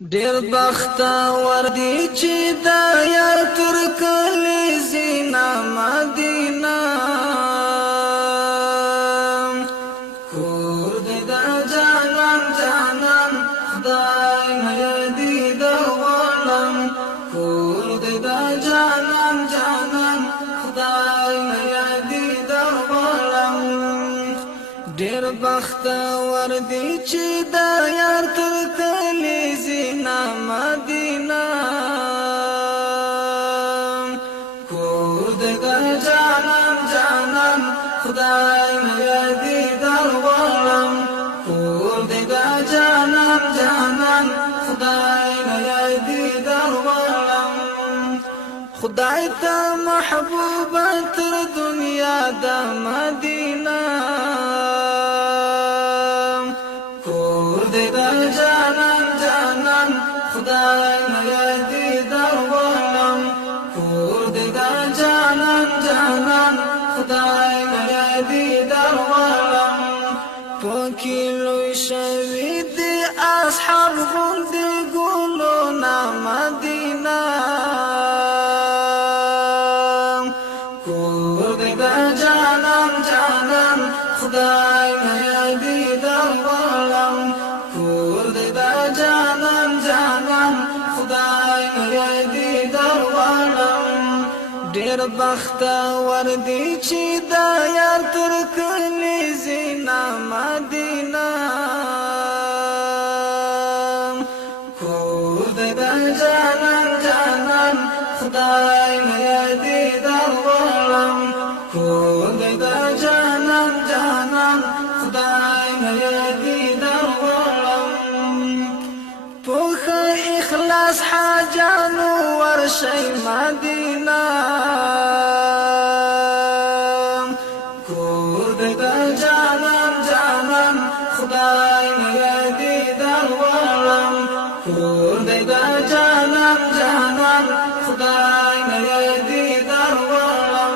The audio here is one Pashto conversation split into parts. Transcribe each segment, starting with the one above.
ډېر بختور دی چې دا یار تر کلی زینا مدینه کور دې د جانان جانان خدای نه دې د غلام کور دې د جانان جانان خدای نه دې د غلام ډېر بختور دی چې دا یار تر کلی زینا مدینه کور دې د جانان جانان خدای نه دې د غلام کور دې د جانان جانان خدای نه دې د غلام خدای ته محبوب تر دنیا د مدینه کور دې د جانان جانان خدای نه دې د غلام کور دې د جانان جانان خدای نه دې د غلام پکې لوی شوی دي اصحاب غوندې ګلونه مدینه کور دې د جانان جانان خدای نه دې د غلام کور دې د جانان جانان خدای نه دې د غلام ډېر بختور دی چې دا یار تر کلی زینا مدینه کور دې د جانان جانان خدای نه دې د غلام کور دې د جانان جانان خدای نه دې د غلام په اخلاص حاجانو ورشي مدینه کور دې د جانان جانان خدای نه دې د غلام کور دې د جانان جانان خدای نه دې د غلام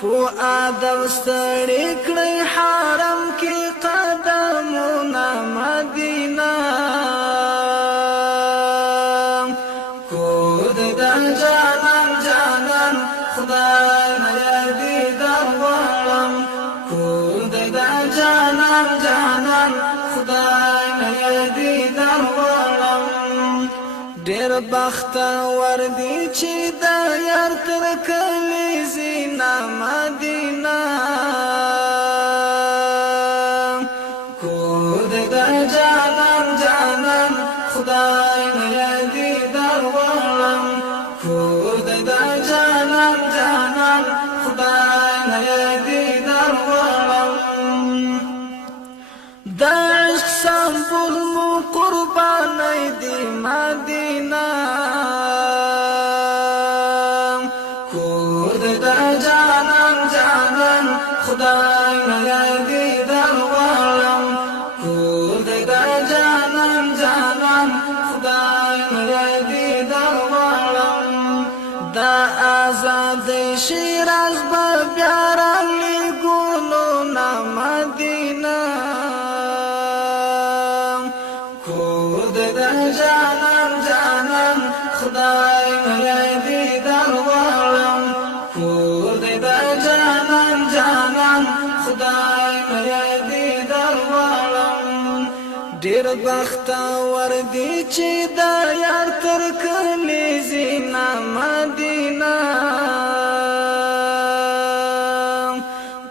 په ادب ستړي کړی حرم کې قدمونه مدینه کور دې د جانان جانان خدای نه دې د غلام کور دې د جانان جانان خدای نه دې د غلام ډېر بختور دی چې دا یار تر کلی زینا مدینه کور دې د جانان جانان خدای نه دې د غلام کور دې د جانان جانان خدای نه دې د غلام د عشق سمبول مو قربانای دی مدینه کور دې د جانان جانان خدای نه دې د غلام کور دې د جانان جانان خدای نه دې د غلام دا آزاد شیراز به بیا راغلی ګلونه مدینه کور دې د جانان جانان خدای نه دې د غلام کور دې د جانان جانان خدای نه دې د غلام ډېر بختور دی چې دا یار تر کلی زینا مدینه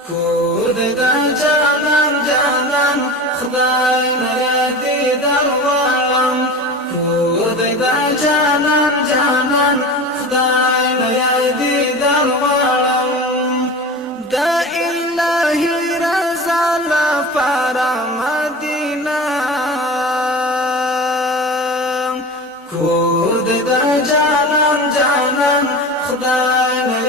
کور دې د جانان جانان خدای نه دې د غلام کور دې د جانان جانان خدای نه دې د غلام د الهي رضا لپاره مدینه کور دې د جانان جانان خدای نه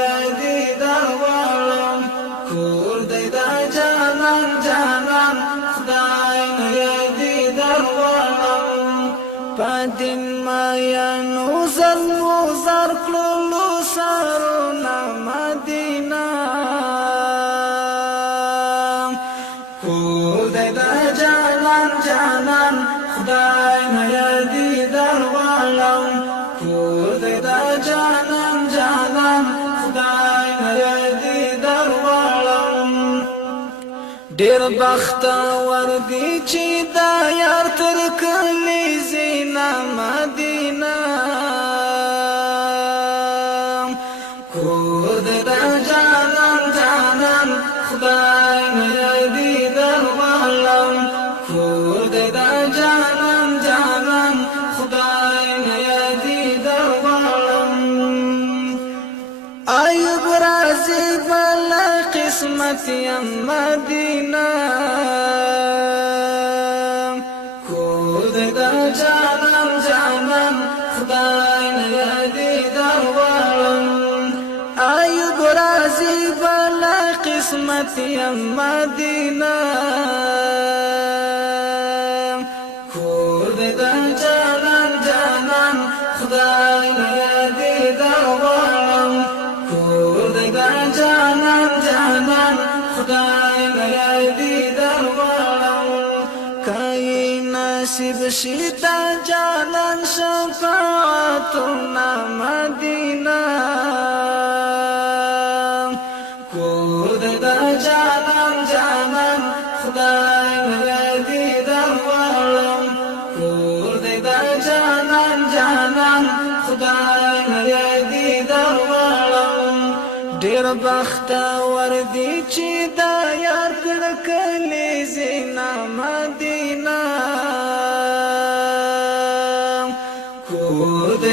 دې د غلام کور دې د جانان جانان خدای نه دې د غلام پدین مایا نو زلمو زر کلو سرونه مدینه کور دې د جانان جانان خدای نه دې ډیر بختور دی چې دا یار تر کلی زینا مدینه کور د جانان جانان خدای نه دی در غلم کور د جانان جانان خدای نه دی در غلم ایوب رازی بلا قسمت یم مدینه کور د جانان جانان خدای نه دی در غلم ایوب رازی بلا قسمت یم مدینه کور د جانان جانان خدای نه دی در غلم کور د جانان جانان خدای نه دی در غلم کای نصیب شیدا جانان شفاعتنا مدینه کور د جانان جانان خدای نه دی در غلم کور د جانان جانان خدای نه دی در غلم ډیر بختور دی چې دا یار تر کلی زینا مدینه کور د